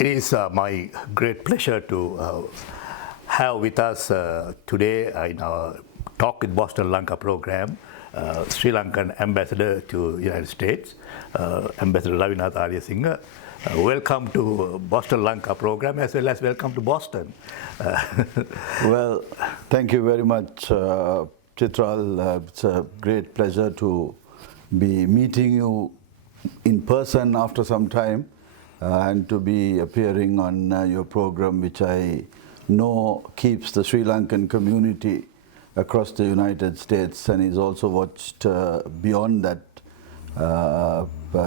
It is my great pleasure to have with us today in our Talk with Boston Lanka program, Sri Lankan Ambassador to the United States, Ambassador Ravinatha Aryasinha. Welcome to Boston Lanka program as well as welcome to Boston. Well, thank you very much, Chitral. It's a great pleasure to be meeting you in person after some time and to be appearing on your program, which I know keeps the Sri Lankan community across the United States and is also watched beyond that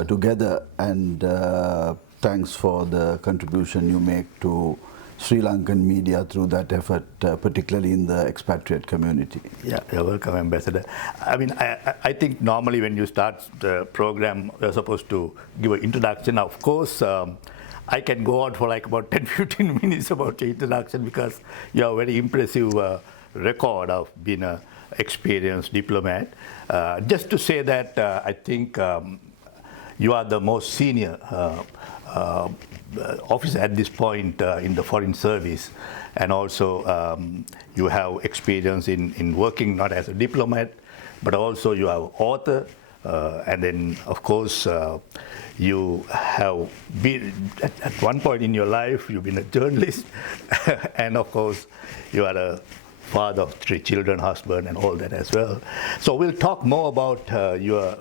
together. And thanks for the contribution you make to Sri Lankan media through that effort, particularly in the expatriate community. Yeah, you're welcome, Ambassador. I mean, I think normally when you start the program, you're supposed to give an introduction. Of course, I can go on for like about 10-15 minutes about your introduction because you have a very impressive record of being an experienced diplomat. Just to say that I think you are the most senior officer at this point in the Foreign Service, and also you have experience in working not as a diplomat, but also you are author, and then of course you have been at one point in your life you've been a journalist, and of course you are a father of 3 children, husband, and all that as well. So we'll talk more about your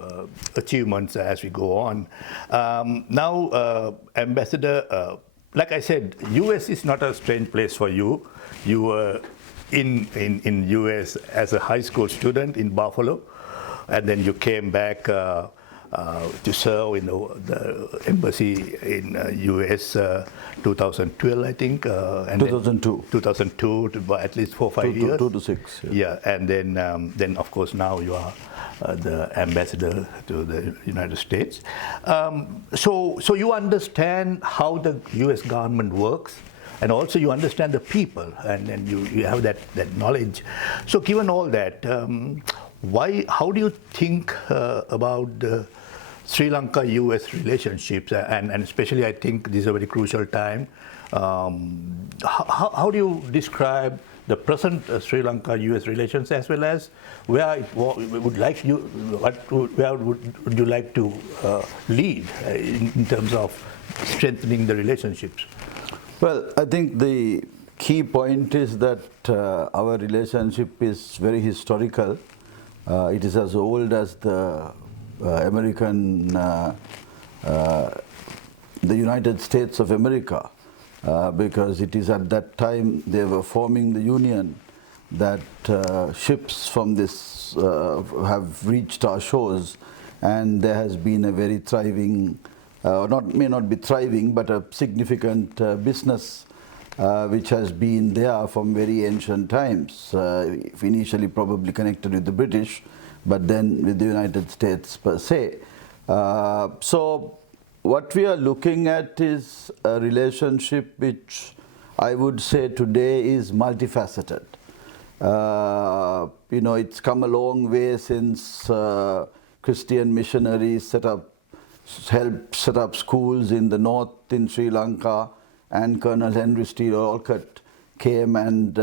achievements as we go on. Now, Ambassador, like I said, U.S. is not a strange place for you. You were in U.S. as a high school student in Buffalo, and then you came back to serve in the embassy in U.S. 2012, I think. And 2002. 2002, at least 4 or 5 years. 2 to 6. Yeah, and then of course now you are the ambassador to the United States. So you understand how the U.S. government works, and also you understand the people, and you have that knowledge. So given all that, how do you think about the Sri Lanka-US relationships, and especially I think this is a very crucial time. How do you describe the present Sri Lanka-US relations, as well as where would you like to lead in terms of strengthening the relationships? Well, I think the key point is that our relationship is very historical. It is as old as the the United States of America, because it is at that time they were forming the union that ships from this have reached our shores, and there has been a very thriving, may not be thriving, but a significant business which has been there from very ancient times, initially probably connected with the British, but then with the United States per se. So what we are looking at is a relationship which I would say today is multifaceted. It's come a long way since Christian missionaries helped set up schools in the north in Sri Lanka, and Colonel Henry Steele Olcott came and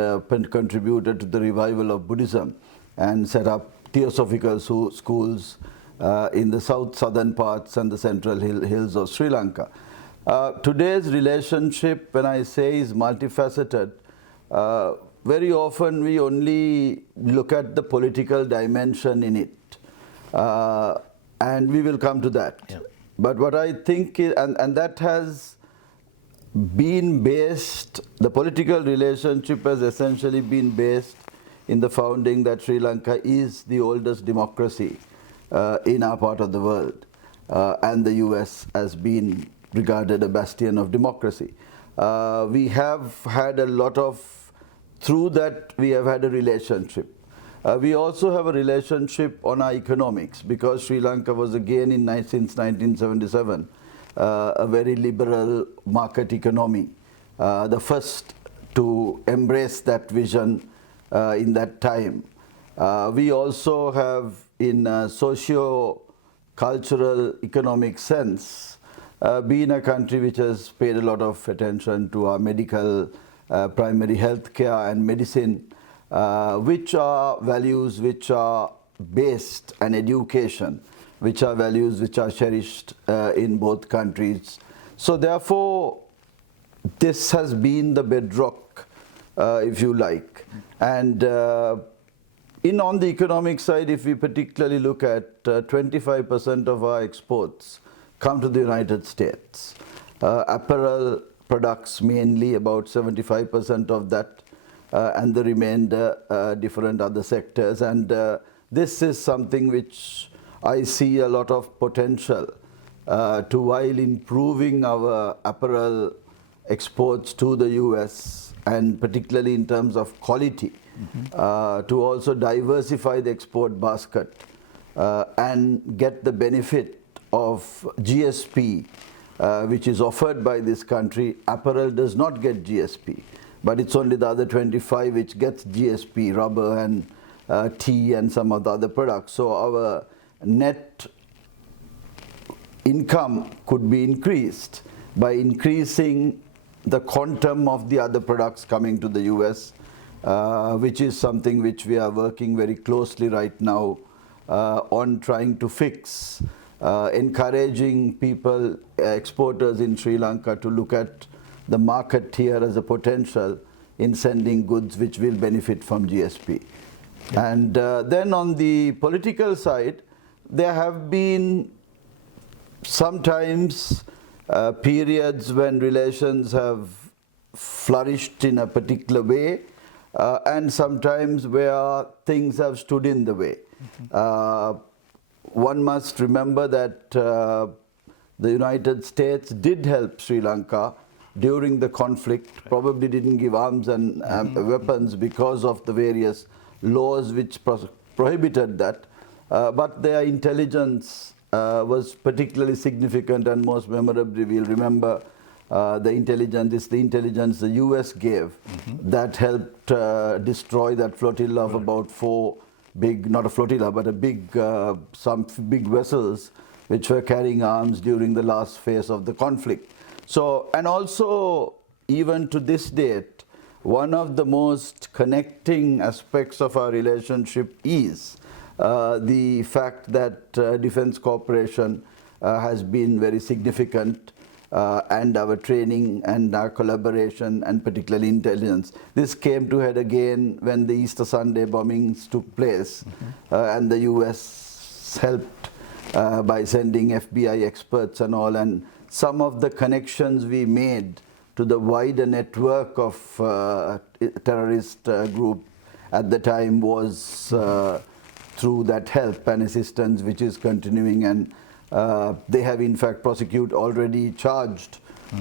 contributed to the revival of Buddhism and set up theosophical schools in the southern parts and the central hills of Sri Lanka. Today's relationship, when I say is multifaceted, very often we only look at the political dimension in it, and we will come to that. Yeah. But what I think is, and that has been based, the political relationship has essentially been based in the founding that Sri Lanka is the oldest democracy in our part of the world, and the US has been regarded a bastion of democracy. We have had a lot of, through that we have had a relationship. We also have a relationship on our economics, because Sri Lanka was again since 1977 a very liberal market economy, the first to embrace that vision in that time. We also have, in a socio-cultural economic sense, being a country which has paid a lot of attention to our medical, primary health care and medicine, which are values which are based, and education, which are values which are cherished in both countries. So therefore, this has been the bedrock, if you like. And on the economic side, if we particularly look at 25% of our exports come to the United States. Apparel products mainly, about 75% of that, and the remainder different other sectors. And this is something which I see a lot of potential to, while improving our apparel exports to the US, and particularly in terms of quality, to also diversify the export basket and get the benefit of GSP, which is offered by this country. Apparel does not get GSP, but it's only the other 25 which gets GSP, rubber and tea and some of the other products. So our net income could be increased by increasing the quantum of the other products coming to the US, which is something which we are working very closely right now on trying to fix, encouraging people, exporters in Sri Lanka, to look at the market here as a potential in sending goods which will benefit from GSP. And then on the political side, there have been sometimes periods when relations have flourished in a particular way, and sometimes where things have stood in the way. One must remember that the United States did help Sri Lanka during the conflict, probably didn't give arms and weapons because of the various laws which prohibited that, but their intelligence was particularly significant, and most memorably we'll remember the intelligence the US gave that helped destroy that flotilla of about 4 big, not a flotilla, but a big, some big vessels which were carrying arms during the last phase of the conflict. So, and also even to this date, one of the most connecting aspects of our relationship is the fact that defense cooperation has been very significant, and our training and our collaboration, and particularly intelligence. This came to head again when the Easter Sunday bombings took place, and the US helped by sending FBI experts and all, and some of the connections we made to the wider network of terrorist group at the time was through that help and assistance, which is continuing, and they have in fact already charged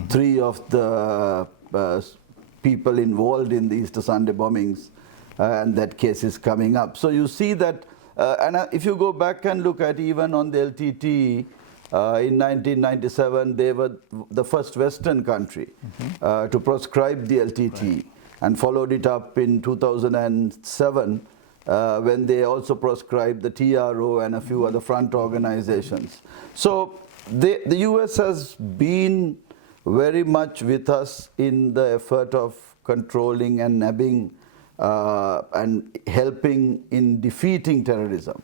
3 of the people involved in the Easter Sunday bombings, and that case is coming up. So you see that, and if you go back and look at even on the LTT, in 1997 they were the first Western country to proscribe the LTT, and followed it up in 2007 when they also proscribed the TRO and a few other front organizations. So the US has been very much with us in the effort of controlling and nabbing and helping in defeating terrorism.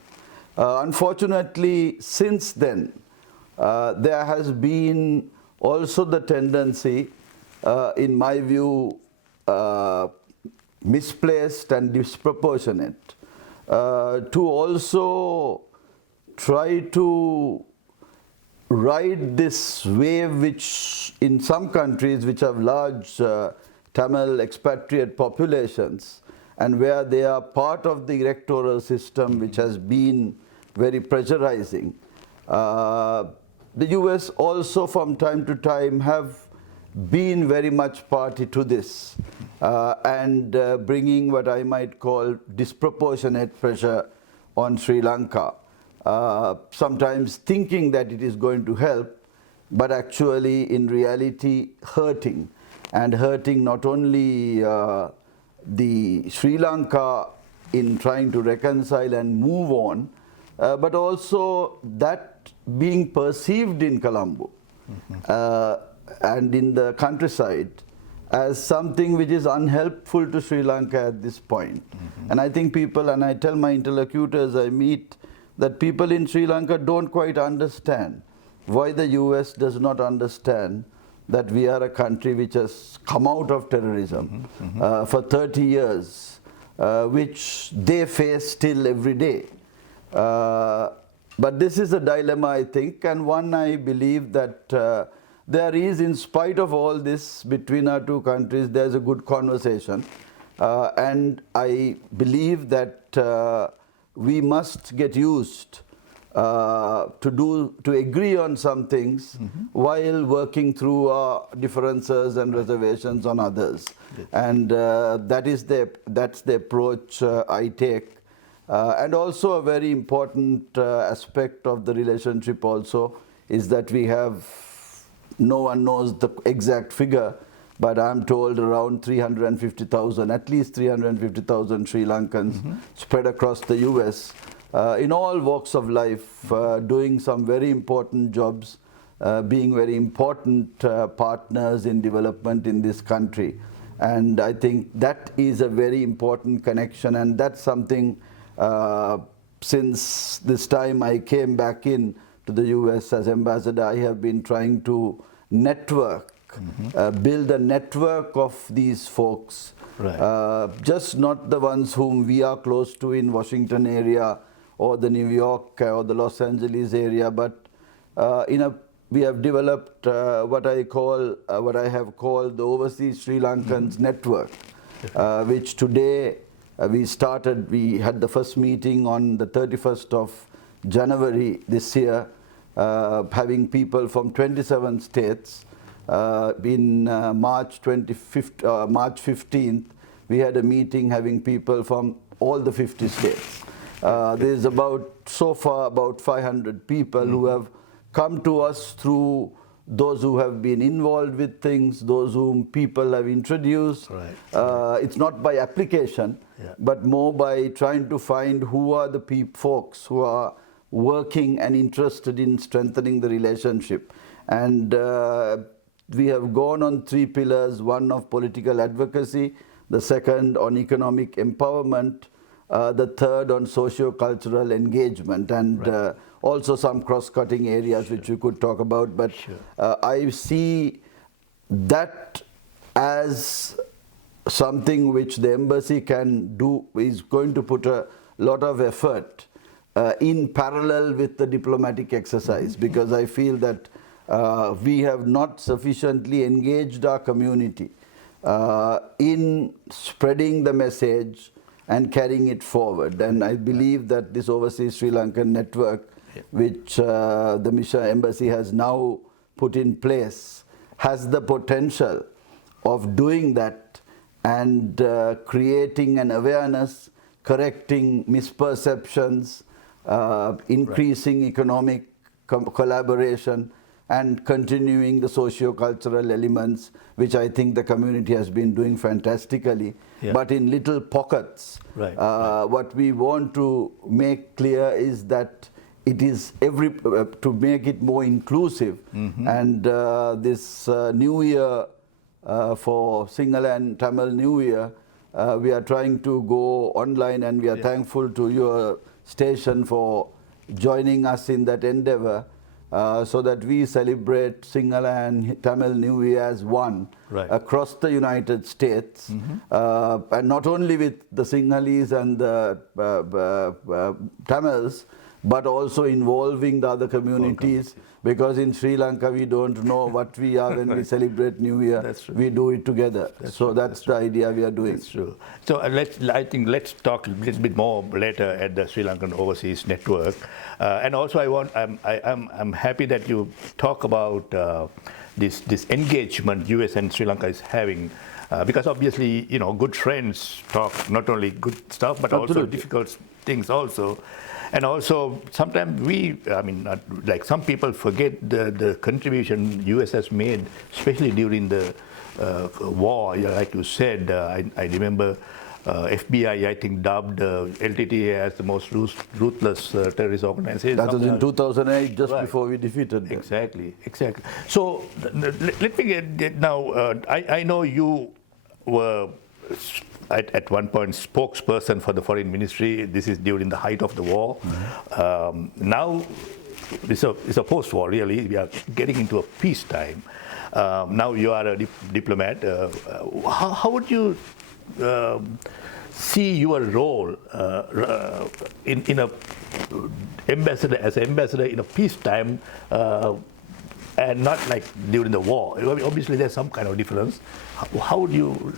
Unfortunately, since then, there has been also the tendency, in my view, misplaced and disproportionate, to also try to ride this wave which in some countries which have large Tamil expatriate populations, and where they are part of the electoral system which has been very pressurizing. The US also from time to time have been very much party to this, and bringing what I might call disproportionate pressure on Sri Lanka, sometimes thinking that it is going to help, but actually in reality hurting, and hurting not only the Sri Lanka in trying to reconcile and move on, but also that being perceived in Colombo and in the countryside as something which is unhelpful to Sri Lanka at this point. And I think people, and I tell my interlocutors I meet, that people in Sri Lanka don't quite understand why the US does not understand that we are a country which has come out of terrorism for 30 years, which they face still every day. But this is a dilemma, I think, and one I believe that there is, in spite of all this between our two countries, there's a good conversation. And I believe that we must get used to agree on some things while working through our differences and reservations on others. And that's the approach I take. And also a very important aspect of the relationship also is that we have, no one knows the exact figure, but I'm told around 350,000, at least 350,000 Sri Lankans spread across the US in all walks of life, doing some very important jobs, being very important partners in development in this country. And I think that is a very important connection, and that's something since this time I came back in to the US as ambassador, I have been trying to network, build a network of these folks, just not the ones whom we are close to in Washington area or the New York or the Los Angeles area, but we have developed what I have called the Overseas Sri Lankans Network, which today we had the first meeting on the 31st of January this year, having people from 27 states. In March 15th, we had a meeting having people from all the 50 states. There's so far about 500 people who have come to us through those who have been involved with things, those whom people have introduced. It's not by application, but more by trying to find who are the folks who are working and interested in strengthening the relationship. And we have gone on 3 pillars, one of political advocacy, the second on economic empowerment, the third on socio-cultural engagement, and also some cross-cutting areas which we could talk about. But I see that as something which the embassy can do, is going to put a lot of effort in parallel with the diplomatic exercise, because I feel that we have not sufficiently engaged our community in spreading the message and carrying it forward. And I believe that this Overseas Sri Lankan Network, which the Mission Embassy has now put in place, has the potential of doing that and creating an awareness, correcting misperceptions, increasing economic collaboration, and continuing the socio-cultural elements, which I think the community has been doing fantastically, but in little pockets. What we want to make clear is that it is to make it more inclusive. And this New Year, for Sinhala and Tamil New Year, we are trying to go online, and we are thankful to your station for joining us in that endeavor, so that we celebrate Sinhala and Tamil New Year as one across the United States, and not only with the Sinhalese and the Tamils, but also involving the other communities, because in Sri Lanka we don't know what we are when we celebrate New Year. We do it together. That's the idea we are doing. That's true. So let's talk a little bit more later at the Sri Lankan Overseas Network. And also I'm happy that you talk about this engagement US and Sri Lanka is having, because obviously, good friends talk not only good stuff, but also difficult things also. And also, sometimes like some people forget the contribution US has made, especially during the war. Like you said, I remember FBI, I think, dubbed LTTE as the most ruthless terrorist organization. That was in 2008, just Right. before we defeated them. Exactly, exactly. So let me get now. I know you were at one point spokesperson for the foreign ministry. This is during the height of the war. Now it's a post-war. Really, we are getting into a peacetime. Now you are a diplomat. How would you see your role in a ambassador, as an ambassador in a peacetime, and not like during the war? Obviously, there's some kind of difference. How would you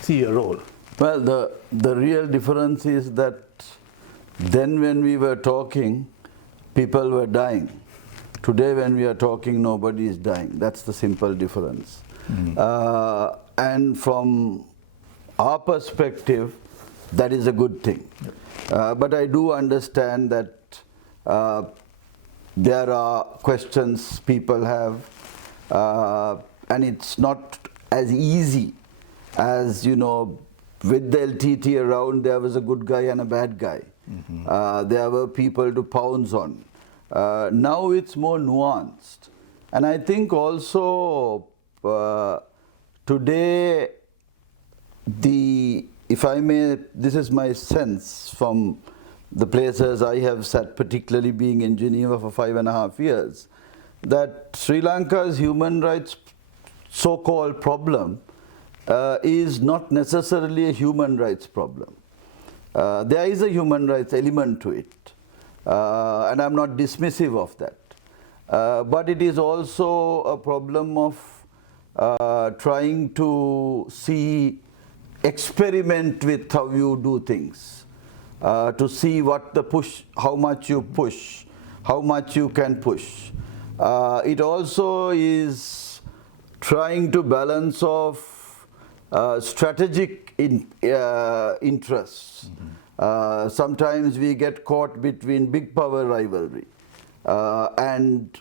see your role? Well, the real difference is that then when we were talking, people were dying. Today when we are talking, nobody is dying. That's the simple difference. And from our perspective, that is a good thing. But I do understand that there are questions people have, and it's not as easy as, with the LTT around, there was a good guy and a bad guy. There were people to pounce on. Now it's more nuanced. And I think also today, if I may, this is my sense from the places I have sat, particularly being in Geneva for 5.5 years, that Sri Lanka's human rights so-called problem is not necessarily a human rights problem. There is a human rights element to it, and I'm not dismissive of that. But it is also a problem of trying to experiment with how you do things, to see how much you push, how much you can push. It also is trying to balance off strategic interests. Sometimes we get caught between big power rivalry, and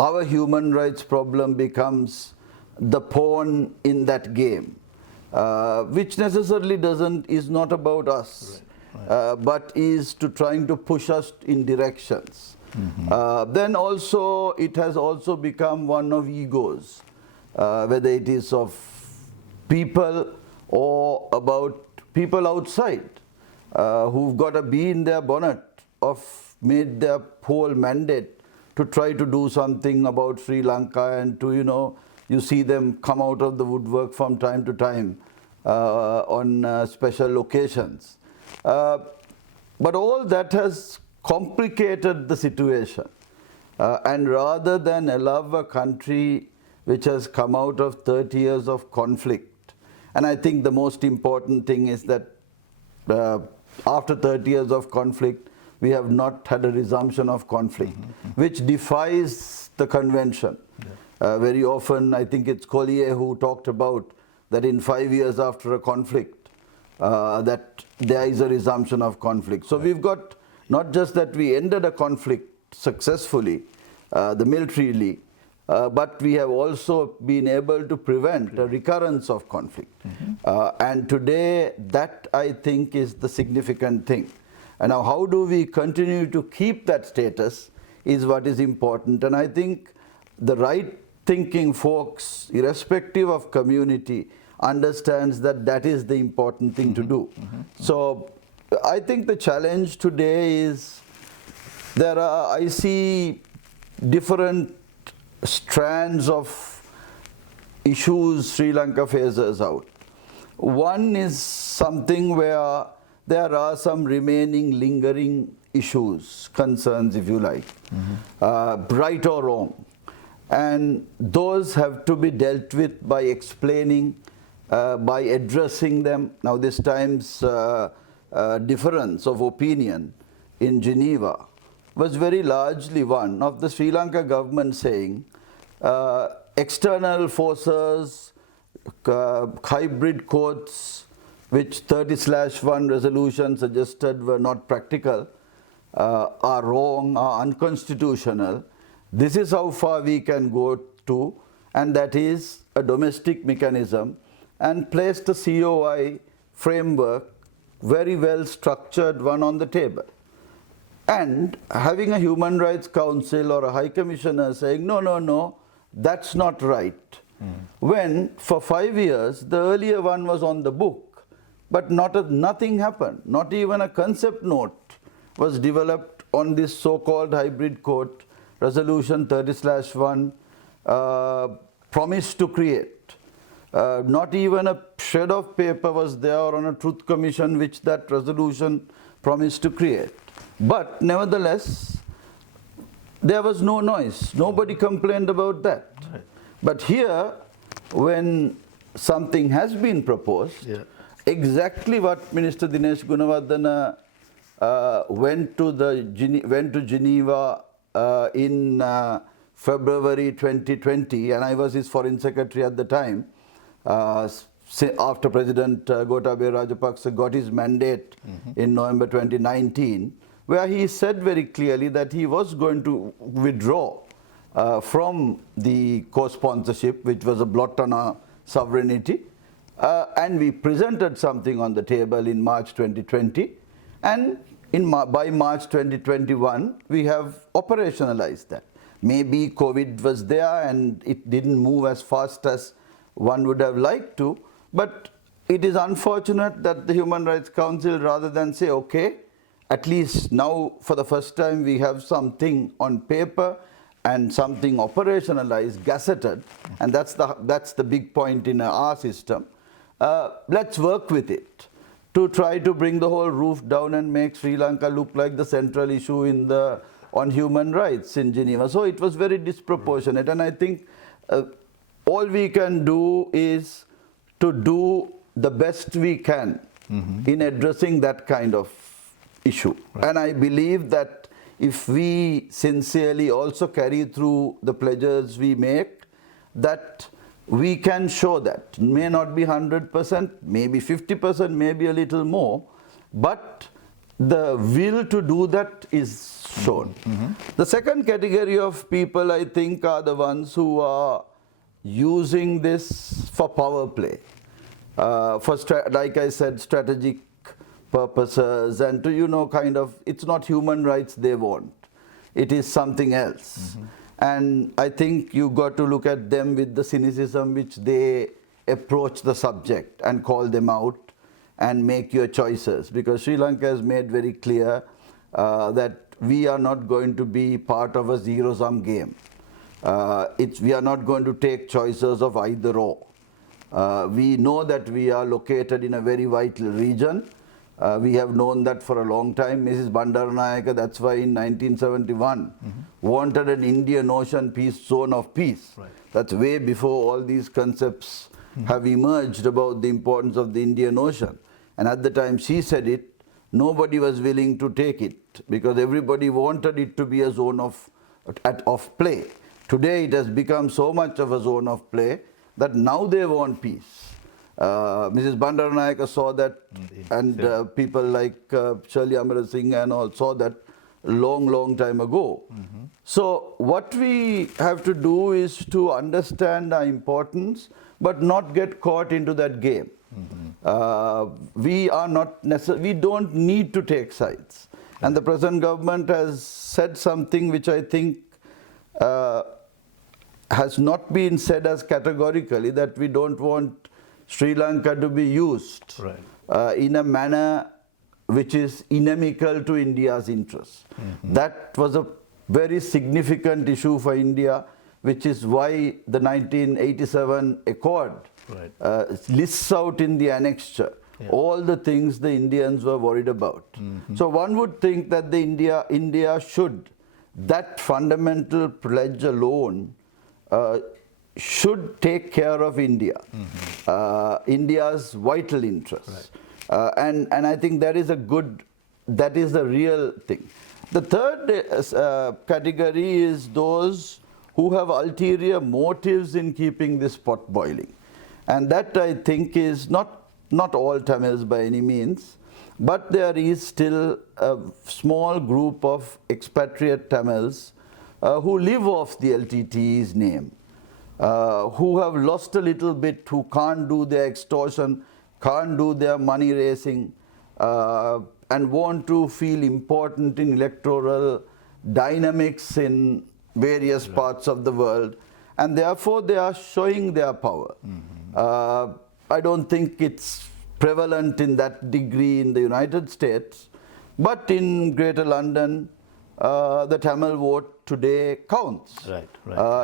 our human rights problem becomes the pawn in that game, which necessarily is not about us, but is trying to push us in directions. Then also it has also become one of egos, whether it is of people or about people outside who've got a bee in their bonnet, made their whole mandate to try to do something about Sri Lanka, and to, you see them come out of the woodwork from time to time on special occasions. But all that has complicated the situation. And rather than allow a country which has come out of 30 years of conflict, and I think the most important thing is that after 30 years of conflict, we have not had a resumption of conflict, which defies the convention. Very often, I think it's Collier who talked about that in 5 years after a conflict, that there is a resumption of conflict. So we've got not just that we ended a conflict successfully, militarily, but we have also been able to prevent a recurrence of conflict. And today, that I think is the significant thing. And now how do we continue to keep that status is what is important. And I think the right thinking folks, irrespective of community, understands that that is the important thing to do. So I think the challenge today is I see different strands of issues Sri Lanka faces out. One is something where there are some remaining lingering issues, concerns if you like, right or wrong. And those have to be dealt with by explaining, by addressing them. Now this time's difference of opinion in Geneva was very largely one of the Sri Lanka government saying external forces, hybrid courts, which 30/1 resolution suggested were not practical, are wrong, are unconstitutional. This is how far we can go to, and that is a domestic mechanism, and placed the COI framework, very well structured one on the table. And having a Human Rights Council or a High Commissioner saying, no, no, no, that's not right. When for 5 years, the earlier one was on the book, but nothing happened. Not even a concept note was developed on this so-called hybrid court, Resolution 30/1, promised to create. Not even a shred of paper was there on a truth commission which that resolution promised to create. But nevertheless, there was no noise. Nobody complained about that. Right. But here, when something has been proposed, exactly what Minister Dinesh Gunawardena went to Geneva in February 2020, and I was his foreign secretary at the time, after President Gotabaya Rajapaksa got his mandate in November 2019, where he said very clearly that he was going to withdraw from the co-sponsorship, which was a blot on our sovereignty. And we presented something on the table in March 2020. And by March 2021, we have operationalized that. Maybe COVID was there and it didn't move as fast as one would have liked to. But it is unfortunate that the Human Rights Council, rather than say, okay, at least now for the first time we have something on paper and something operationalized, gazetted, and that's the big point in our system. Let's work with it to try to bring the whole roof down and make Sri Lanka look like the central issue on human rights in Geneva. So it was very disproportionate, and I think all we can do is to do the best we can in addressing that kind of issue. Right. And I believe that if we sincerely also carry through the pledges we make, that we can show that. May not be 100%, maybe 50%, maybe a little more, but the will to do that is shown. The second category of people, I think, are the ones who are using this for power play, like I said, strategic purposes, and to, it's not human rights they want. It is something else. And I think you got to look at them with the cynicism which they approach the subject and call them out and make your choices. Because Sri Lanka has made very clear that we are not going to be part of a zero-sum game. We are not going to take choices of either or. We know that we are located in a very vital region. We have known that for a long time. Mrs. Bandaranaike, that's why in 1971, wanted an Indian Ocean peace zone of peace. Right. That's way before all these concepts have emerged about the importance of the Indian Ocean. And at the time she said it, nobody was willing to take it because everybody wanted it to be a zone of play. Today it has become so much of a zone of play that now they want peace. Mrs. Bandaranaike saw that, and people like Shirley Amarasinghe and all saw that long time ago. So what we have to do is to understand our importance, but not get caught into that game. We don't need to take sides. And the present government has said something which I think has not been said as categorically, that we don't want Sri Lanka to be used in a manner which is inimical to India's interests. That was a very significant issue for India, which is why the 1987 Accord lists out in the annexure all the things the Indians were worried about. So one would think that India should, that fundamental pledge alone, should take care of India, India's vital interests. And I think that is the real thing. The third category is those who have ulterior motives in keeping this pot boiling. And that, I think, is not all Tamils by any means, but there is still a small group of expatriate Tamils who live off the LTTE's name, who have lost a little bit, who can't do their extortion can't do their money raising, and want to feel important in electoral dynamics in various parts of the world, and therefore they are showing their power. I don't think it's prevalent in that degree in the United States, but in Greater London, the Tamil vote today counts.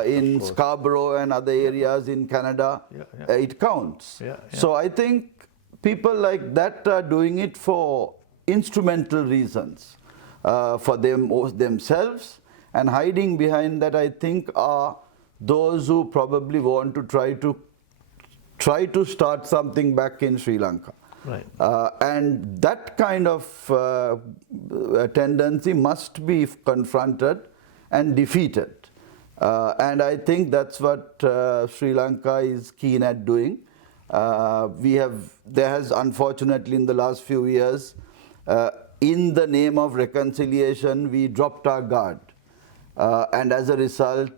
In Scarborough and other areas in Canada, it counts. So I think people like that are doing it for instrumental reasons, for themselves, and hiding behind that, I think, are those who probably want to try to start something back in Sri Lanka. And that kind of tendency must be confronted and defeated. And I think that's what Sri Lanka is keen at doing. There has unfortunately in the last few years, in the name of reconciliation, we dropped our guard. And as a result,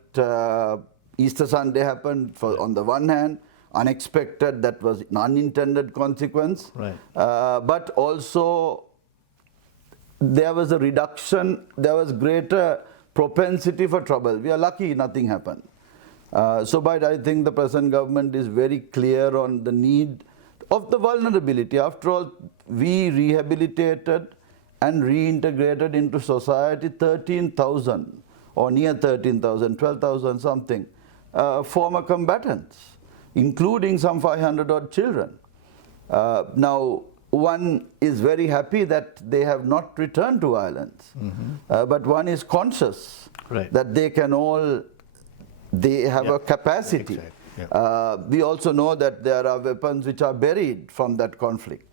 Easter Sunday happened on the one hand, unexpected, that was an unintended consequence. But also there was a reduction, there was greater propensity for trouble. We are lucky nothing happened. But I think the present government is very clear on the need of the vulnerability. After all, we rehabilitated and reintegrated into society 13,000 or near 13,000, 12,000 something former combatants, including some 500 odd children. Now, one is very happy that they have not returned to violence, but one is conscious that they can all, they have a capacity. We also know that there are weapons which are buried from that conflict.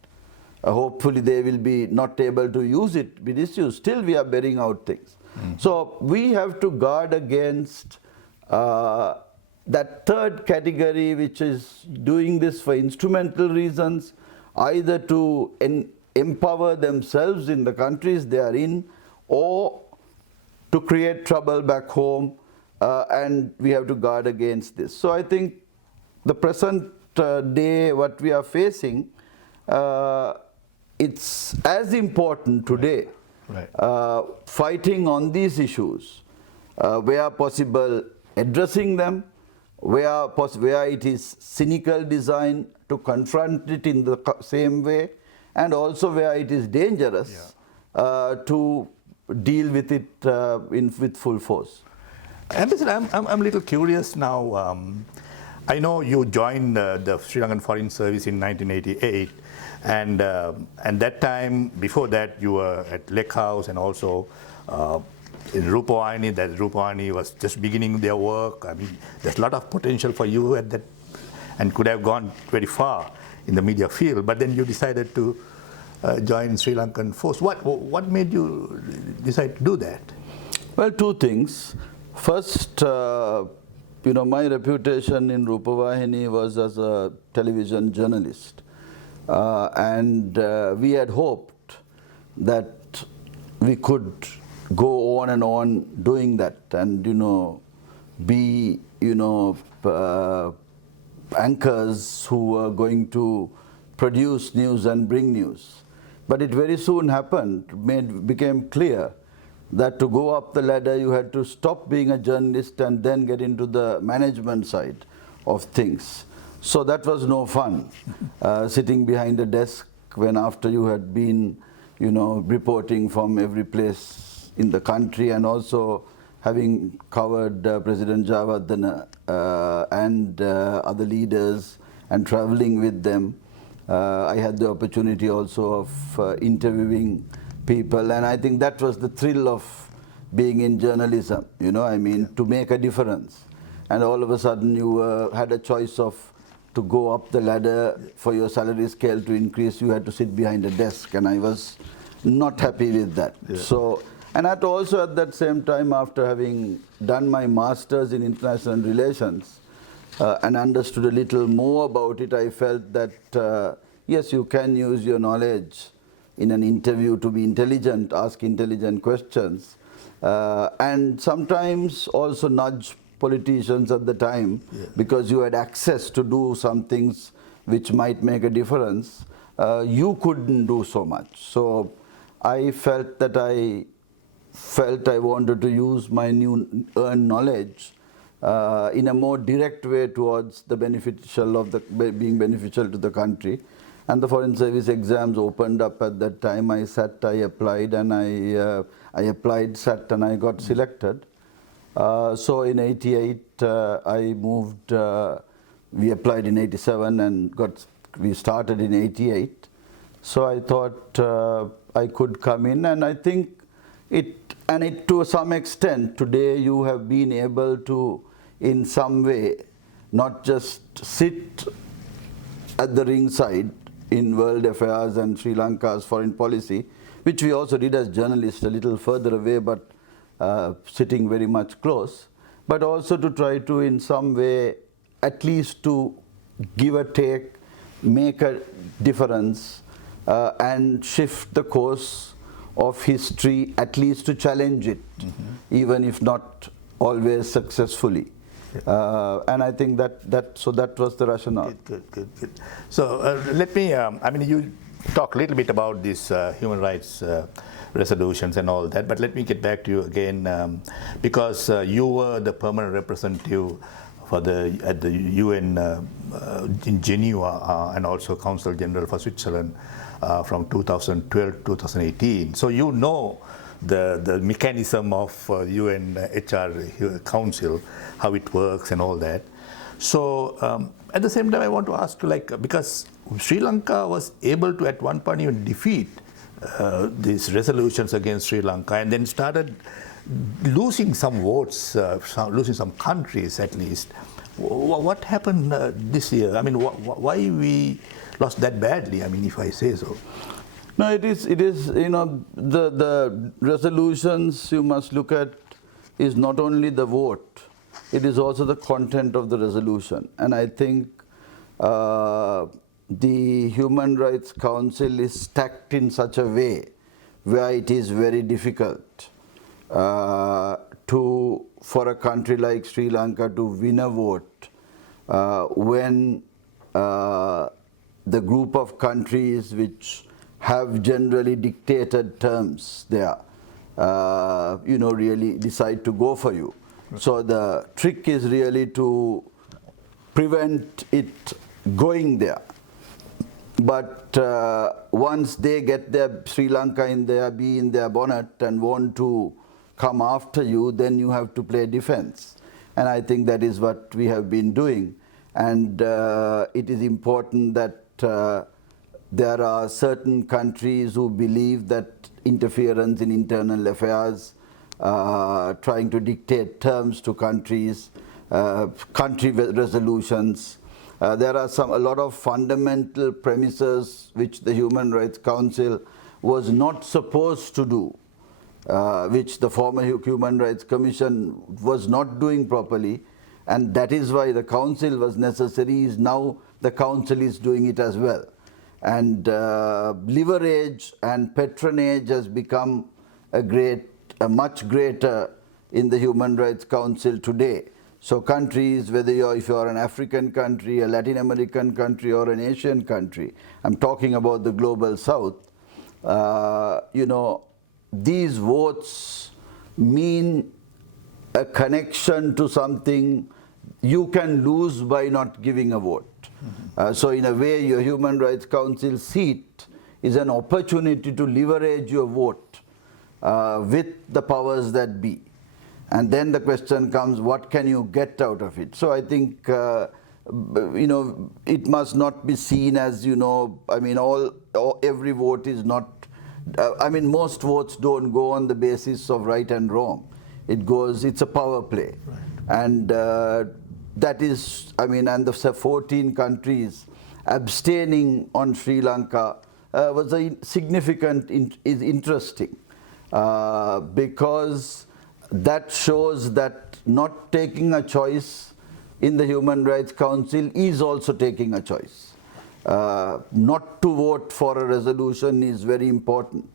Hopefully they will be not able to use it, be misused. Still we are burying out things. So we have to guard against that third category, which is doing this for instrumental reasons, either to empower themselves in the countries they are in, or to create trouble back home, and we have to guard against this. So I think the present day, what we are facing, it's as important today, fighting on these issues, where possible addressing them, where it is cynical design to confront it in the same way, and also where it is dangerous to deal with it with full force. Ambassador, I'm a little curious now. I know you joined the Sri Lankan Foreign Service in 1988, and that time, before that, you were at Lake House and also in Rupawahini. That Rupawahini was just beginning their work. I mean, there's a lot of potential for you at that, and could have gone very far in the media field. But then you decided to join Sri Lankan Force. What made you decide to do that? Well, two things. First, my reputation in Rupawahini was as a television journalist. And we had hoped that we could go on and on doing that and, be, anchors who were going to produce news and bring news. But it very soon happened, became clear that to go up the ladder, you had to stop being a journalist and then get into the management side of things. So that was no fun, sitting behind a desk when after you had been, reporting from every place in the country, and also having covered President Jayawardena and other leaders and traveling with them. I had the opportunity also of interviewing people, and I think that was the thrill of being in journalism, to make a difference. And all of a sudden you had a choice of to go up the ladder for your salary scale to increase, you had to sit behind a desk, and I was not happy with that. So, and also at that same time, after having done my master's in international relations and understood a little more about it, I felt that yes, you can use your knowledge in an interview to be intelligent, ask intelligent questions, and sometimes also nudge politicians at the time, because you had access to do some things which might make a difference, you couldn't do so much. So I felt that I wanted to use my new earned knowledge in a more direct way towards the being beneficial to the country. And the Foreign Service exams opened up at that time. I applied, and I applied, sat, and I got selected. So in 88, I moved. We applied in 87 and we started in 88. So I thought I could come in, and I think it to some extent today you have been able to, in some way, not just sit at the ringside in world affairs and Sri Lanka's foreign policy, which we also did as journalists a little further away, but sitting very much close, but also to try to, in some way, at least to give a take, make a difference, and shift the course of history, at least to challenge it, even if not always successfully. And I think that was the rationale. Good. So let me, you talk a little bit about these human rights resolutions and all that, but let me get back to you again, because you were the permanent representative at the UN in Geneva, and also Council General for Switzerland from 2012 to 2018. So you know the mechanism of UN HR Council, how it works and all that. So at the same time, I want to ask you, because Sri Lanka was able to at one point even defeat these resolutions against Sri Lanka, and then started losing some votes, losing some countries at least. What happened this year? Why we lost that badly, if I say so? No, it is, the resolutions you must look at is not only the vote, it is also the content of the resolution. And I think the Human Rights Council is stacked in such a way where it is very difficult for a country like Sri Lanka to win a vote when the group of countries which have generally dictated terms there, really decide to go for you. So the trick is really to prevent it going there. But once they get Sri Lanka be in their bonnet and want to come after you, then you have to play defense. And I think that is what we have been doing. And it is important that there are certain countries who believe that interference in internal affairs, trying to dictate terms to countries, country resolutions. There are a lot of fundamental premises which the Human Rights Council was not supposed to do, which the former Human Rights Commission was not doing properly, and that is why the Council was necessary. Now the Council is doing it as well. And leverage and patronage has become a much greater in the Human Rights Council today. So countries, whether if you're an African country, a Latin American country, or an Asian country, I'm talking about the global south, these votes mean a connection to something you can lose by not giving a vote. So in a way, your Human Rights Council seat is an opportunity to leverage your vote with the powers that be. And then the question comes, what can you get out of it? So I think, it must not be seen as, every vote is not, most votes don't go on the basis of right and wrong. It's a power play. Right. And that is, and the 14 countries abstaining on Sri Lanka was is interesting because that shows that not taking a choice in the Human Rights Council is also taking a choice. Not to vote for a resolution is very important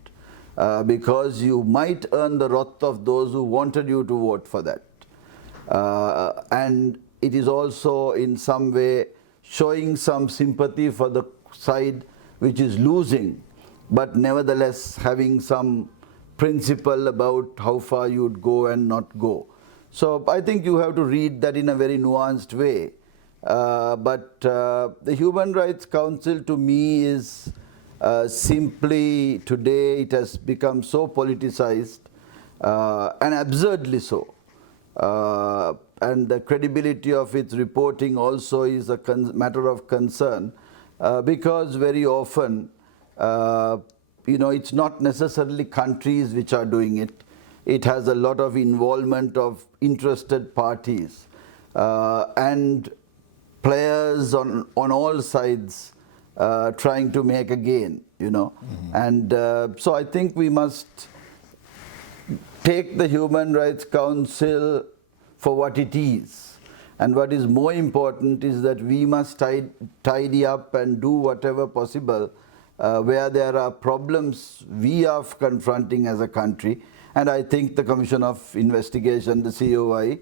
because you might earn the wrath of those who wanted you to vote for that. And it is also in some way showing some sympathy for the side which is losing, but nevertheless having some principle about how far you would go and not go. So I think you have to read that in a very nuanced way. But the Human Rights Council to me is simply, today it has become so politicized and absurdly so. And the credibility of its reporting also is a matter of concern because very often, it's not necessarily countries which are doing it. It has a lot of involvement of interested parties and players on all sides trying to make a gain, And so I think we must take the Human Rights Council for what it is. And what is more important is that we must tidy up and do whatever possible where there are problems we are confronting as a country. And I think the Commission of Investigation, the COI,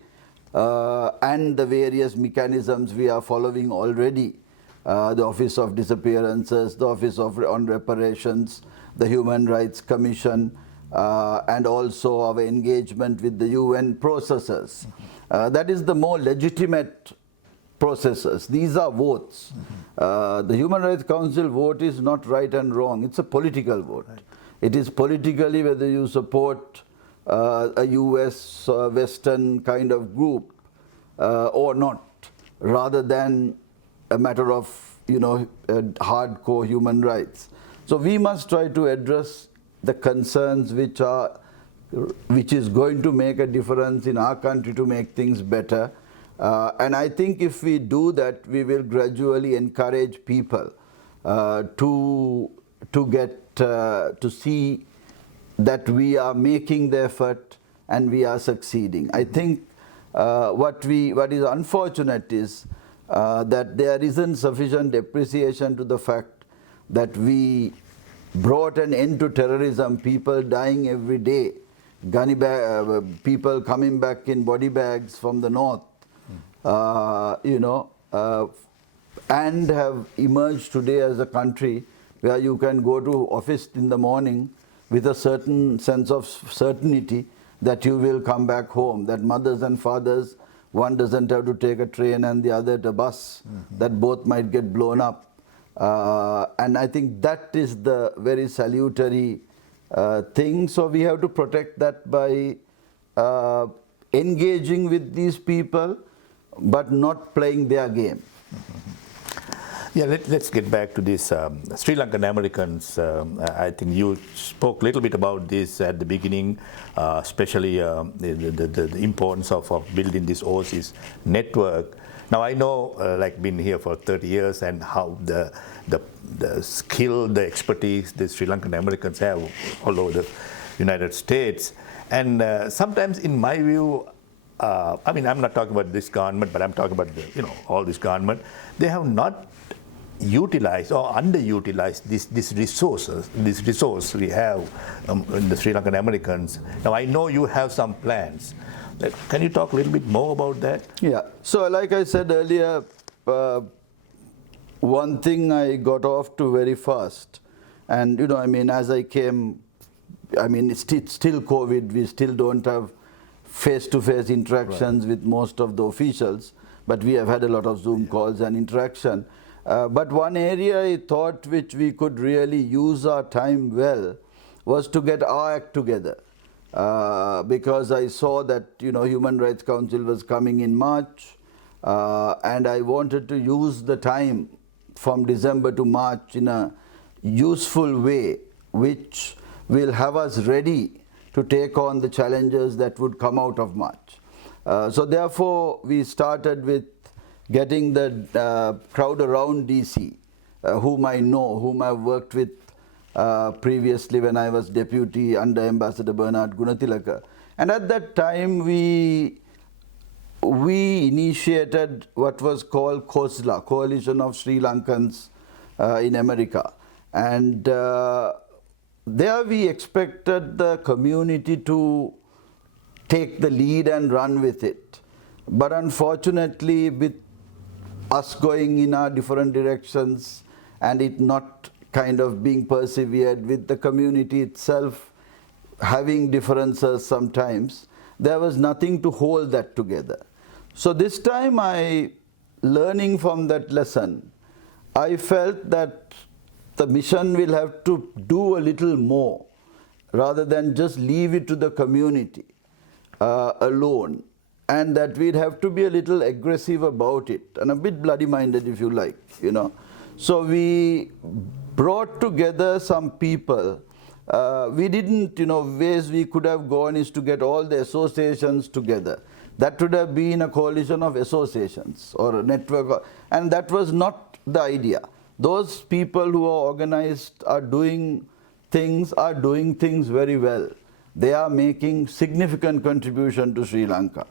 and the various mechanisms we are following already, the Office of Disappearances, the Office on Reparations, the Human Rights Commission, and also our engagement with the UN processes. That is the more legitimate processes. These are votes. The Human Rights Council vote is not right and wrong. It's a political vote. Right. It is politically whether you support a US Western kind of group or not, rather than a matter of hardcore human rights. So we must try to address the concerns which is going to make a difference in our country to make things better. And I think if we do that, we will gradually encourage people to see that we are making the effort and we are succeeding. I think what is unfortunate is that there isn't sufficient appreciation to the fact that we brought an end to terrorism, people dying every day, people coming back in body bags from the north, and have emerged today as a country where you can go to office in the morning with a certain sense of certainty that you will come back home, that mothers and fathers, one doesn't have to take a train and the other a bus, that both might get blown up. And I think that is the very salutary thing. So we have to protect that by engaging with these people, but not playing their game. Yeah, let's get back to this Sri Lankan Americans. I think you spoke a little bit about this at the beginning, especially the importance of building this overseas network. Now I know, been here for 30 years, and how the skill, the expertise the Sri Lankan Americans have all over the United States. And sometimes, in my view, I'm not talking about this government, but I'm talking about all this government. They have not utilized or underutilized this resource we have in the Sri Lankan Americans. Now I know you have some plans. Can you talk a little bit more about that? Yeah. So like I said earlier, one thing I got off to very fast, and as I came, it's still COVID. We still don't have face-to-face interactions with most of the officials, but we have had a lot of Zoom calls and interaction. But one area I thought which we could really use our time well was to get our act together. Because I saw that Human Rights Council was coming in March, and I wanted to use the time from December to March in a useful way, which will have us ready to take on the challenges that would come out of March. So therefore, we started with getting the crowd around DC, whom I know, whom I've worked with previously when I was Deputy under Ambassador Bernard Gunatilaka. And at that time, we initiated what was called COSLA, Coalition of Sri Lankans in America. And there we expected the community to take the lead and run with it. But unfortunately, with us going in our different directions and it not kind of being persevered with the community itself having differences sometimes, there was nothing to hold that together. So this time learning from that lesson, I felt that the mission will have to do a little more rather than just leave it to the community alone, and that we'd have to be a little aggressive about it and a bit bloody-minded, if you like, you know. So we brought together some people. We didn't, you know, ways we could have gone is to get all the associations together. That would have been a coalition of associations or a network, and that was not the idea. Those people who are organized are doing things very well. They are making significant contribution to Sri Lanka.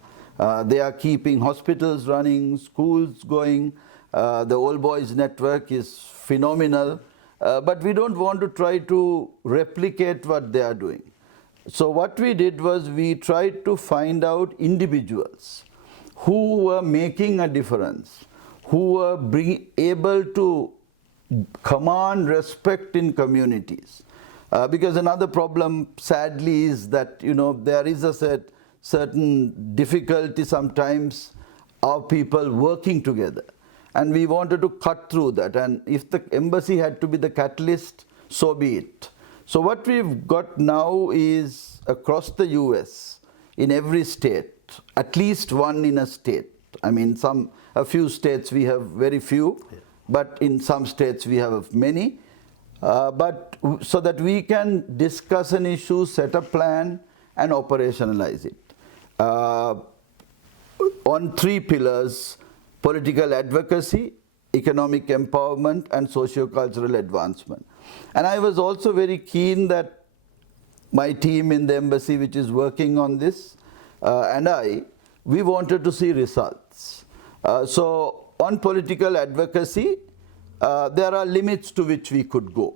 They are keeping hospitals running, schools going. The Old Boys Network is phenomenal. But we don't want to try to replicate what they are doing. So what we did was we tried to find out individuals who were making a difference, who were able to command respect in communities. Because another problem, sadly, is that, you know, there is a certain difficulty sometimes of people working together. And we wanted to cut through that. And if the embassy had to be the catalyst, so be it. So what we've got now is across the US, in every state, at least one in a state. I mean, a few states we have very few, but in some states we have many. But so that we can discuss an issue, set a plan, and operationalize it. On 3 pillars: political advocacy, economic empowerment, and socio-cultural advancement. And I was also very keen that my team in the embassy, which is working on this, and we wanted to see results. So on political advocacy, there are limits to which we could go,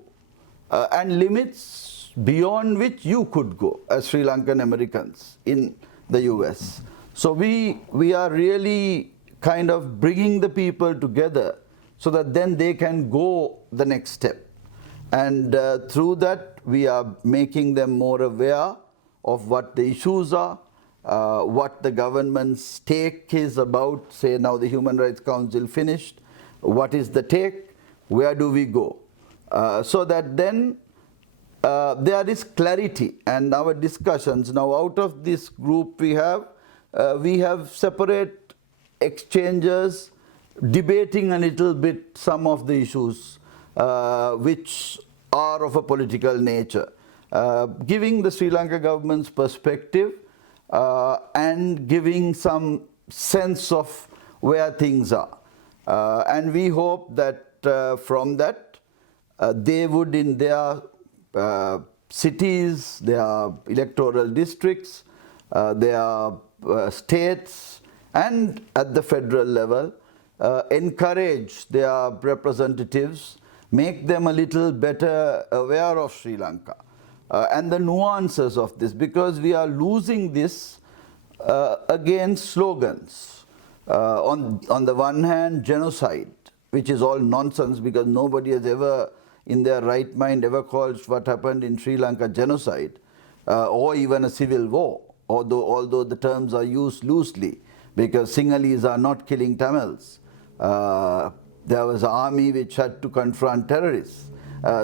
and limits beyond which you could go as Sri Lankan Americans in the US. So we are really kind of bringing the people together so that then they can go the next step. And through that, we are making them more aware of what the issues are, what the government's take is about. Say now the Human Rights Council finished. What is the take? Where do we go? So that then there is clarity. And our discussions, now out of this group we have separate exchanges, debating a little bit some of the issues which are of a political nature, giving the Sri Lanka government's perspective and giving some sense of where things are. And we hope that from that they would, in their cities, their electoral districts, their states, and at the federal level, encourage their representatives, make them a little better aware of Sri Lanka and the nuances of this, because we are losing this against slogans. On the one hand, genocide, which is all nonsense, because nobody has ever, in their right mind, ever called what happened in Sri Lanka genocide, or even a civil war, although the terms are used loosely, because Sinhalese are not killing Tamils. There was an army which had to confront terrorists.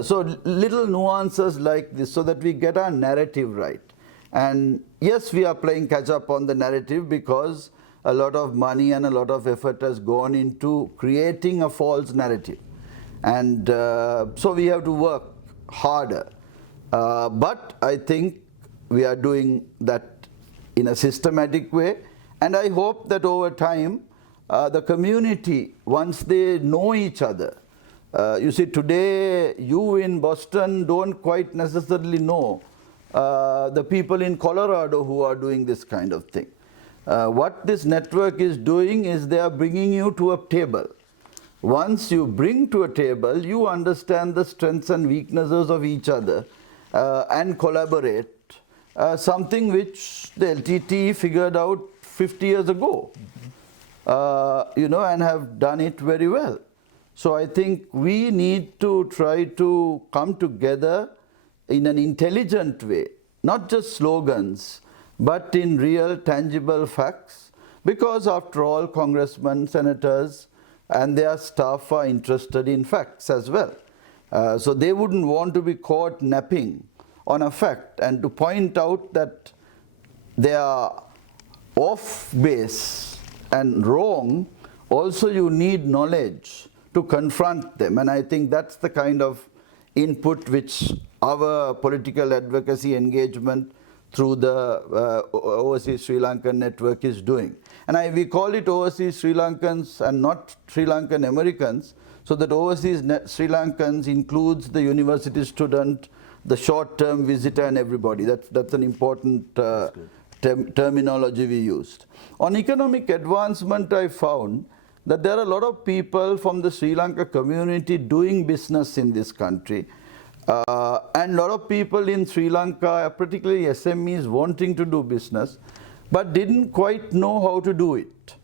So little nuances like this, so that we get our narrative right. And yes, we are playing catch up on the narrative, because a lot of money and a lot of effort has gone into creating a false narrative. And so we have to work harder. But I think we are doing that in a systematic way. And I hope that over time, the community, once they know each other, you see, today you in Boston don't quite necessarily know the people in Colorado who are doing this kind of thing. What this network is doing is they are bringing you to a table. Once you bring to a table, you understand the strengths and weaknesses of each other and collaborate, something which the LTT figured out 50 years ago. and have done it very well. So I think we need to try to come together in an intelligent way, not just slogans, but in real tangible facts, because after all, congressmen, senators, and their staff are interested in facts as well. So they wouldn't want to be caught napping on a fact, and to point out that they are off base and wrong, also you need knowledge to confront them. And I think that's the kind of input which our political advocacy engagement through the Overseas Sri Lankan Network is doing. And we call it Overseas Sri Lankans and not Sri Lankan Americans, so that Overseas Sri Lankans includes the university student, the short-term visitor, and everybody. That's an important terminology we used. On economic advancement, I found that there are a lot of people from the Sri Lanka community doing business in this country. And a lot of people in Sri Lanka, particularly SMEs, wanting to do business, but didn't quite know how to do it.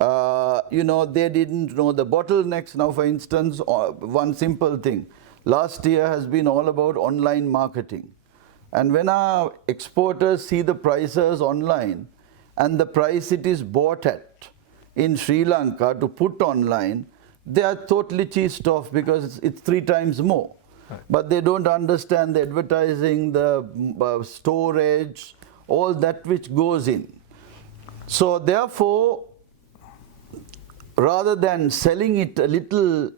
They didn't know the bottlenecks. Now, for instance, one simple thing. Last year has been all about online marketing. And when our exporters see the prices online and the price it is bought at in Sri Lanka to put online, they are totally cheesed off because it's 3 times more. Right. But they don't understand the advertising, the storage, all that which goes in. So therefore, rather than selling it a little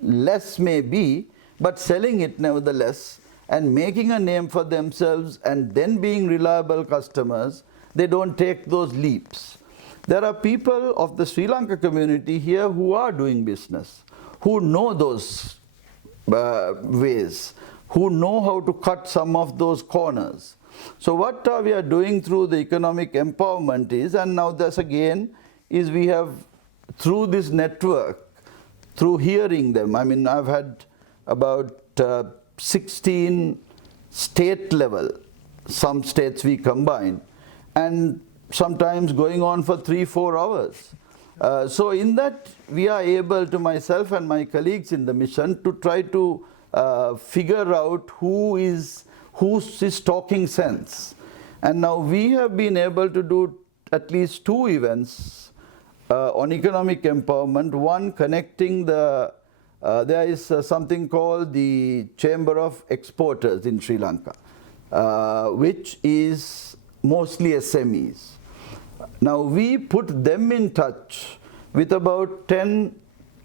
less maybe, but selling it nevertheless and making a name for themselves and then being reliable customers, they don't take those leaps. There are people of the Sri Lanka community here who are doing business, who know those ways, who know how to cut some of those corners. So what we are doing through the economic empowerment is, and now this again, is we have, through this network, through hearing them, I mean, I've had about 16 state level, some states we combine, and sometimes going on for 3-4 hours. So in that, we are able to, myself and my colleagues in the mission, to try to figure out who's talking sense. And now we have been able to do at least 2 events on economic empowerment. One connecting there is something called the Chamber of Exporters in Sri Lanka, which is mostly SMEs. Now we put them in touch with about 10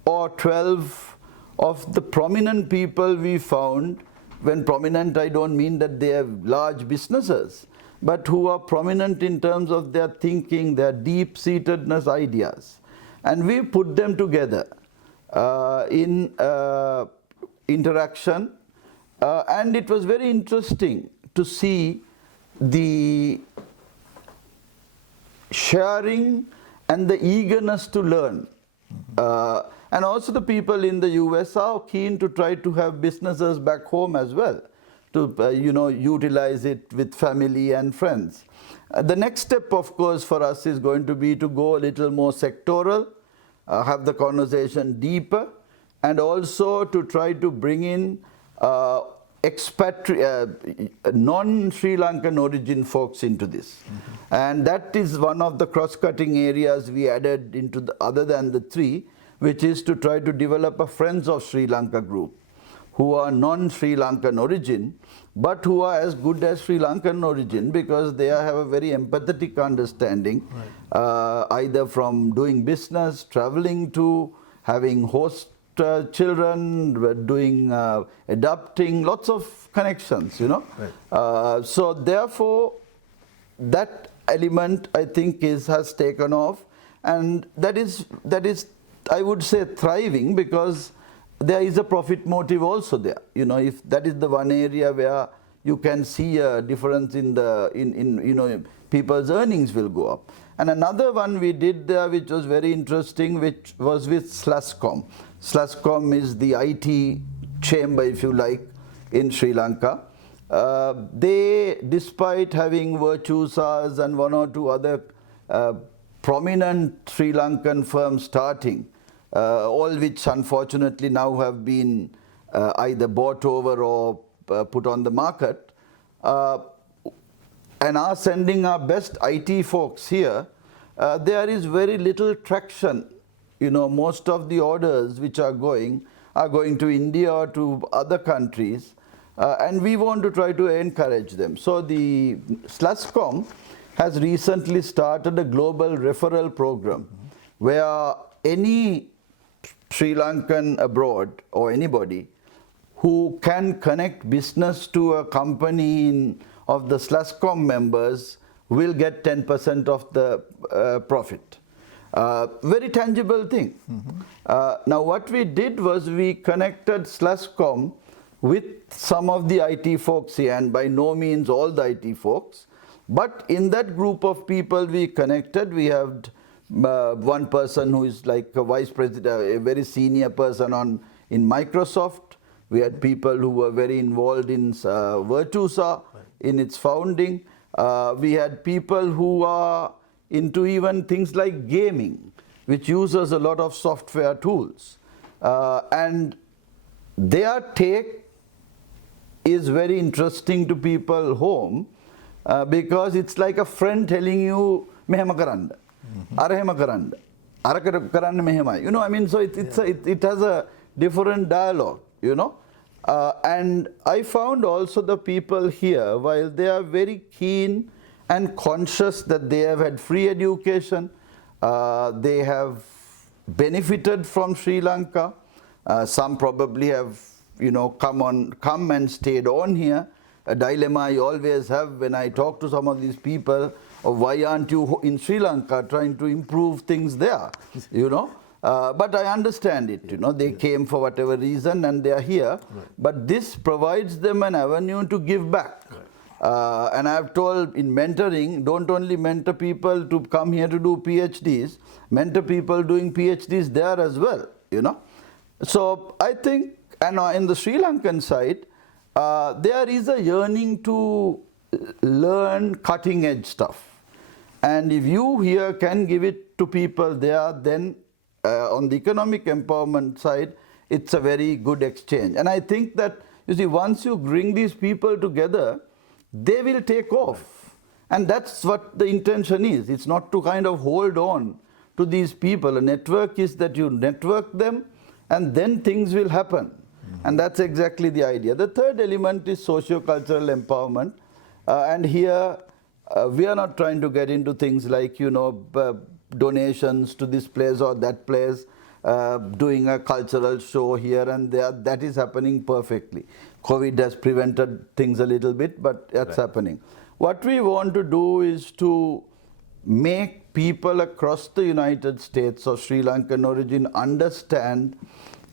or 12 of the prominent people we found. When prominent, I don't mean that they have large businesses, but who are prominent in terms of their thinking, their deep-seatedness ideas. And we put them together in interaction, and it was very interesting to see the sharing and the eagerness to learn. And also the people in the US are keen to try to have businesses back home as well, to utilize it with family and friends. The next step, of course, for us is going to be to go a little more sectoral, have the conversation deeper, and also to try to bring in non-Sri Lankan origin folks into this. And that is one of the cross-cutting areas we added into other than the 3, which is to try to develop a Friends of Sri Lanka group who are non-Sri Lankan origin, but who are as good as Sri Lankan origin because they have a very empathetic understanding, right. Either from doing business, traveling to, having host children, doing adopting, lots of connections, Right. So therefore, that element I think has taken off, and that is I would say thriving, because there is a profit motive also there. If that is the one area where you can see a difference in people's earnings will go up. And another one we did there, which was very interesting, which was with SLASCOM. SLASCOM is the IT chamber, if you like, in Sri Lanka. They, despite having virtuosas and 1 or 2 other prominent Sri Lankan firms starting, all which unfortunately now have been either bought over or put on the market, and are sending our best IT folks here, there is very little traction. You know, most of the orders which are going to India or to other countries, and we want to try to encourage them. So the SLASCOM has recently started a global referral program where any Sri Lankan abroad or anybody who can connect business to a company of the SLASCOM members will get 10% of the profit. Very tangible thing. Now what we did was we connected SLASCOM with some of the IT folks here, and by no means all the IT folks, but in that group of people we connected, we have one person who is like a vice president, a very senior person in Microsoft. We had people who were very involved in Virtusa, in its founding. We had people who are into even things like gaming, which uses a lot of software tools. And their take is very interesting to people home, because it's like a friend telling you, mehema karanda, arahema karanda, arakara karanda mehema. You know, I mean, so it has a different dialogue, you know. And I found also the people here, while they are very keen and conscious that they have had free education, they have benefited from Sri Lanka. Some probably have, you know, come and stayed on here. A dilemma I always have when I talk to some of these people of why aren't you in Sri Lanka trying to improve things there, you know. But I understand it, you know, they came for whatever reason and they are here. But this provides them an avenue to give back. And I have told in mentoring, don't only mentor people to come here to do PhDs, mentor people doing PhDs there as well, you know. So I think, and in the Sri Lankan side, there is a yearning to learn cutting edge stuff. And if you here can give it to people there, then on the economic empowerment side, it's a very good exchange. And I think that, you see, once you bring these people together, they will take off. And that's what the intention is. It's not to kind of hold on to these people. A network is that you network them and then things will happen. And that's exactly the idea. The third element is socio-cultural empowerment. And here, we are not trying to get into things like, you know, donations to this place or that place, doing a cultural show here and there. That is happening perfectly. COVID has prevented things a little bit, but that's happening. What we want to do is to make people across the United States of Sri Lankan origin understand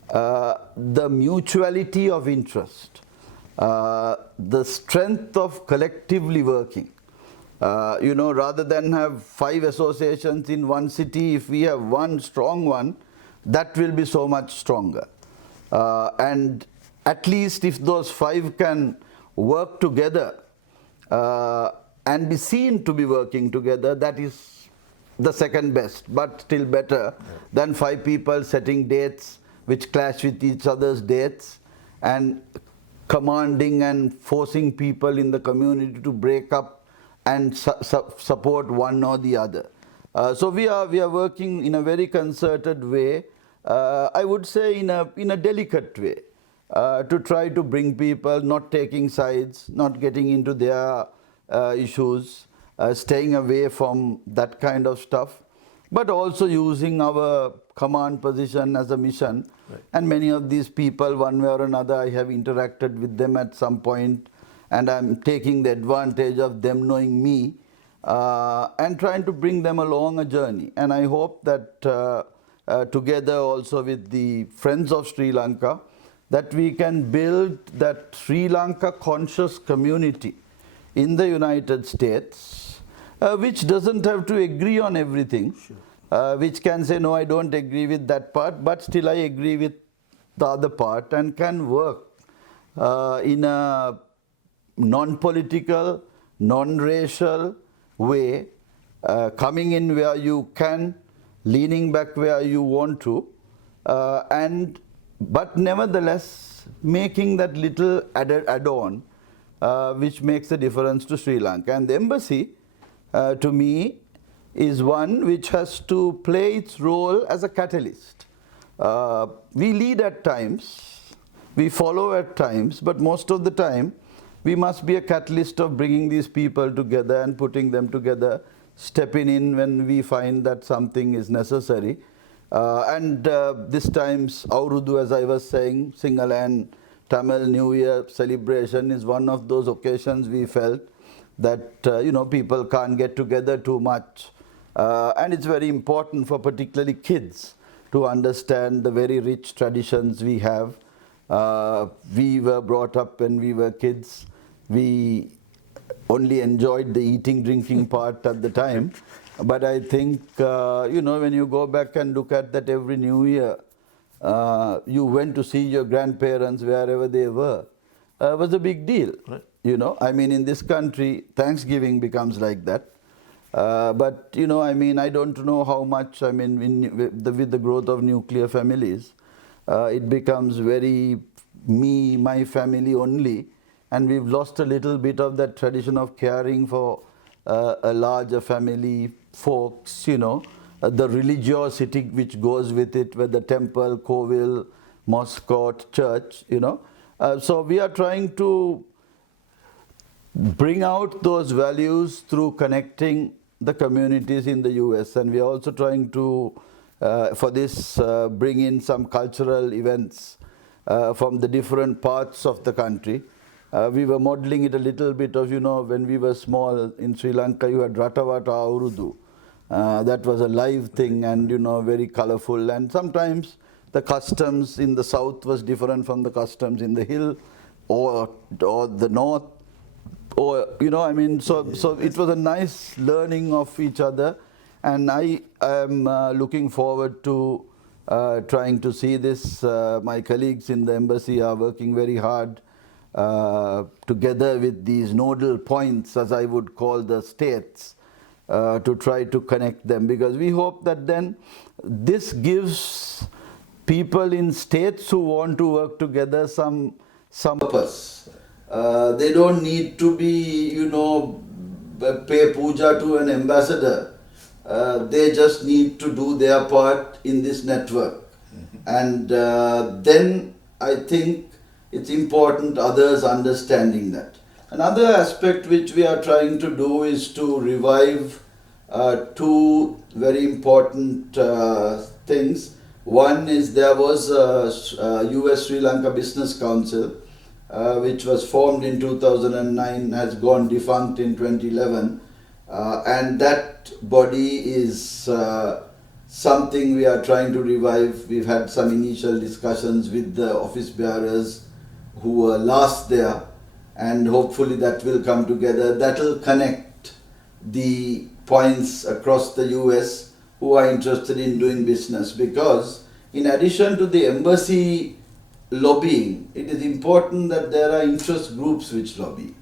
the mutuality of interest, the strength of collectively working. You know, rather than have 5 associations in one city, if we have one strong one, that will be so much stronger. And at least if those 5 can work together and be seen to be working together, that is the second best, but still better than 5 people setting dates which clash with each other's dates and commanding and forcing people in the community to break up and support one or the other. So we are working in a very concerted way, I would say in a delicate way, to try to bring people, not taking sides, not getting into their issues, staying away from that kind of stuff, but also using our command position as a mission. And many of these people, one way or another, I have interacted with them at some point, and I'm taking the advantage of them knowing me and trying to bring them along a journey. And I hope that together also with the Friends of Sri Lanka, that we can build that Sri Lanka conscious community in the United States, which doesn't have to agree on everything, which can say, no, I don't agree with that part, but still I agree with the other part, and can work in a non-political, non-racial way coming in where you can, leaning back where you want to, but nevertheless making that little add-on which makes a difference to Sri Lanka. And the embassy, to me, is one which has to play its role as a catalyst. We lead at times, we follow at times, but most of the time we must be a catalyst of bringing these people together and putting them together, stepping in when we find that something is necessary. This time's Aurudu, as I was saying, Sinhala and Tamil New Year celebration is one of those occasions we felt that people can't get together too much. And it's very important for particularly kids to understand the very rich traditions we have. We were brought up when we were kids. We only enjoyed the eating, drinking part at the time. But I think, when you go back and look at that every New Year, you went to see your grandparents wherever they were, was a big deal. Right. In this country, Thanksgiving becomes like that. But I don't know how much, with the growth of nuclear families, it becomes very me, my family only. And we've lost a little bit of that tradition of caring for a larger family, folks, the religiosity which goes with it, whether temple, kovil, mosque, church, So we are trying to bring out those values through connecting the communities in the US, and we are also trying to, for this, bring in some cultural events from the different parts of the country. We were modeling it a little bit of, when we were small in Sri Lanka, you had Ratavata Aurudu. That was a live thing and, very colorful. And sometimes the customs in the south was different from the customs in the hill or the north. So it was a nice learning of each other. And I am looking forward to trying to see this. My colleagues in the embassy are working very hard together with these nodal points, as I would call the states, to try to connect them, because we hope that then this gives people in states who want to work together some purpose. They don't need to be, pay puja to an ambassador. They just need to do their part in this network. And then I think it's important others understanding that. Another aspect which we are trying to do is to revive two very important things. One is there was a US Sri Lanka Business Council which was formed in 2009, has gone defunct in 2011, and that body is something we are trying to revive. We've had some initial discussions with the office bearers who were last there, and hopefully that will come together. That will connect the points across the US who are interested in doing business, because in addition to the embassy lobbying, it is important that there are interest groups which lobby.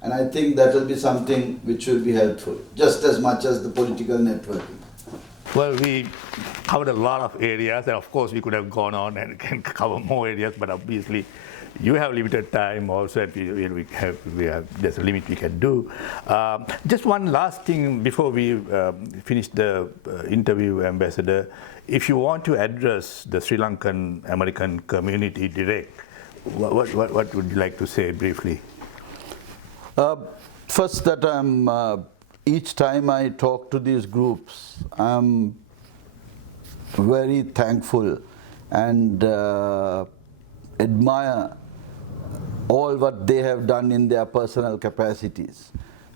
And I think that will be something which will be helpful, just as much as the political networking. Well, we covered a lot of areas, and of course we could have gone on and can cover more areas, but obviously you have limited time also, and there's a limit we can do. Just one last thing before we finish the interview, Ambassador. If you want to address the Sri Lankan American community direct, what would you like to say briefly? First, that each time I talk to these groups, I'm very thankful and admire all what they have done in their personal capacities.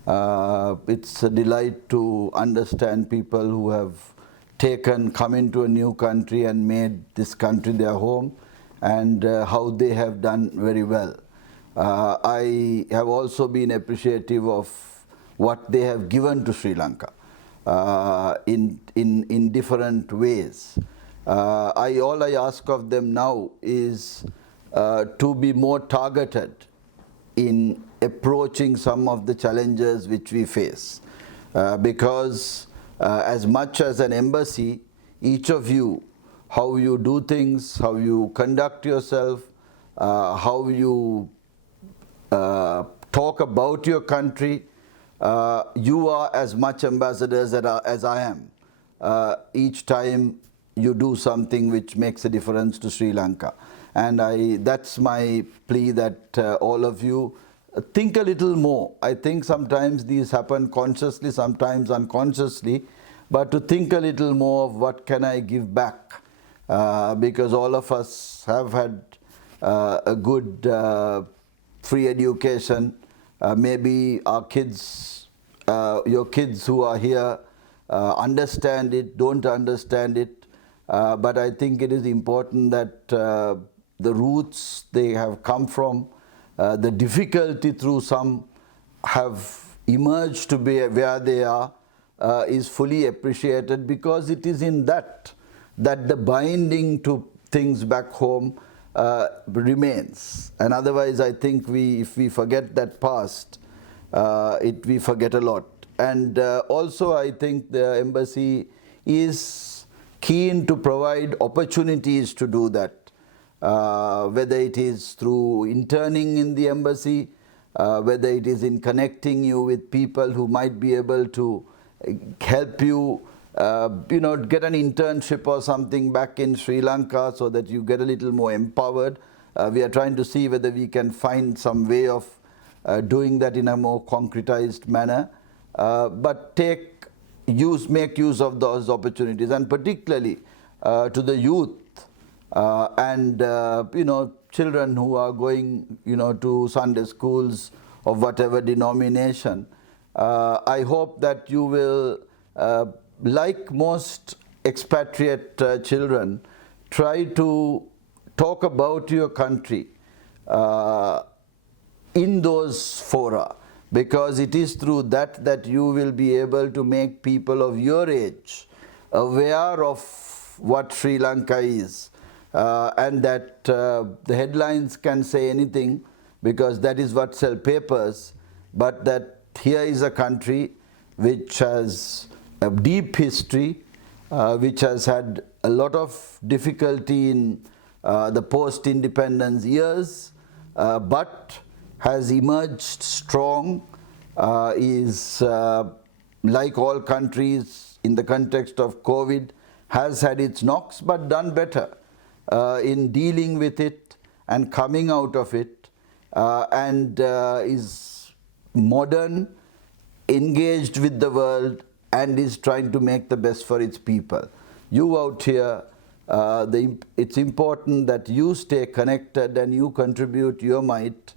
It's a delight to understand people who have come into a new country and made this country their home, and how they have done very well. I have also been appreciative of what they have given to Sri Lanka in different ways. All I ask of them now is to be more targeted in approaching some of the challenges which we face, because as much as an embassy, each of you, how you do things, how you conduct yourself, how you talk about your country, you are as much ambassadors as I am. Each time you do something which makes a difference to Sri Lanka. And that's my plea, that all of you think a little more. I think sometimes these happen consciously, sometimes unconsciously, but to think a little more of what can I give back, because all of us have had a good free education. Maybe our kids, your kids who are here understand it, don't understand it, but I think it is important that the roots they have come from, the difficulty through some have emerged to be where they are, is fully appreciated, because it is in that the binding to things back home remains. And otherwise, I think if we forget that past, we forget a lot. And also, I think the embassy is keen to provide opportunities to do that, whether it is through interning in the embassy, whether it is in connecting you with people who might be able to help you, get an internship or something back in Sri Lanka so that you get a little more empowered. We are trying to see whether we can find some way of doing that in a more concretized manner. But make use of those opportunities, and particularly to the youth and children who are going to Sunday schools of whatever denomination. I hope that you will, like most expatriate children, try to talk about your country in those fora, because it is through that you will be able to make people of your age aware of what Sri Lanka is, and that the headlines can say anything, because that is what sells papers, but that here is a country which has a deep history, which has had a lot of difficulty in the post-independence years, but has emerged strong, is like all countries in the context of COVID, has had its knocks, but done better in dealing with it and coming out of it, and is modern, engaged with the world, and is trying to make the best for its people. You out here, it's important that you stay connected and you contribute your might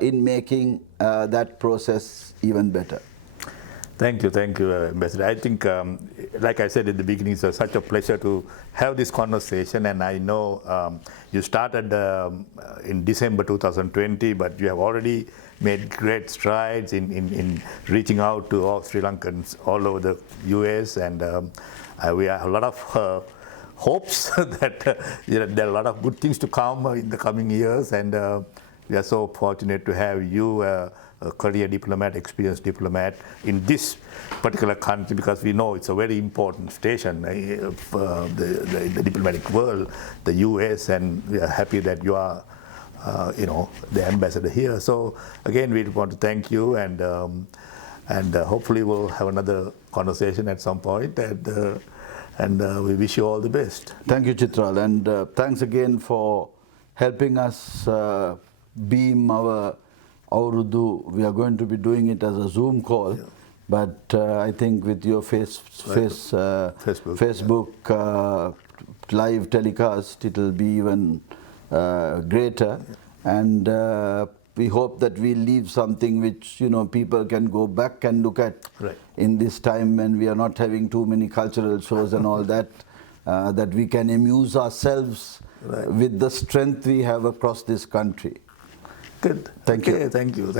in making that process even better. Thank you, Ambassador. I think, like I said in the beginning, it's such a pleasure to have this conversation, and I know you started in December 2020, but you have already made great strides in reaching out to all Sri Lankans all over the US, and we have a lot of hopes that there are a lot of good things to come in the coming years, and we are so fortunate to have you, a career diplomat, experienced diplomat in this particular country, because we know it's a very important station of the diplomatic world, the US, and we are happy that you are the ambassador here. So again, we want to thank you, and hopefully we'll have another conversation at some point, and we wish you all the best. Thank you, Chitral, and thanks again for helping us beam our Urdu. We are going to be doing it as a Zoom call, yeah. But I think with your Facebook live telecast, it will be even greater, yeah. And we hope that we leave something which people can go back and look at, right, in this time when we are not having too many cultural shows and all that, that we can amuse ourselves, right, with the strength we have across this country. Good. Thank you. Thank you.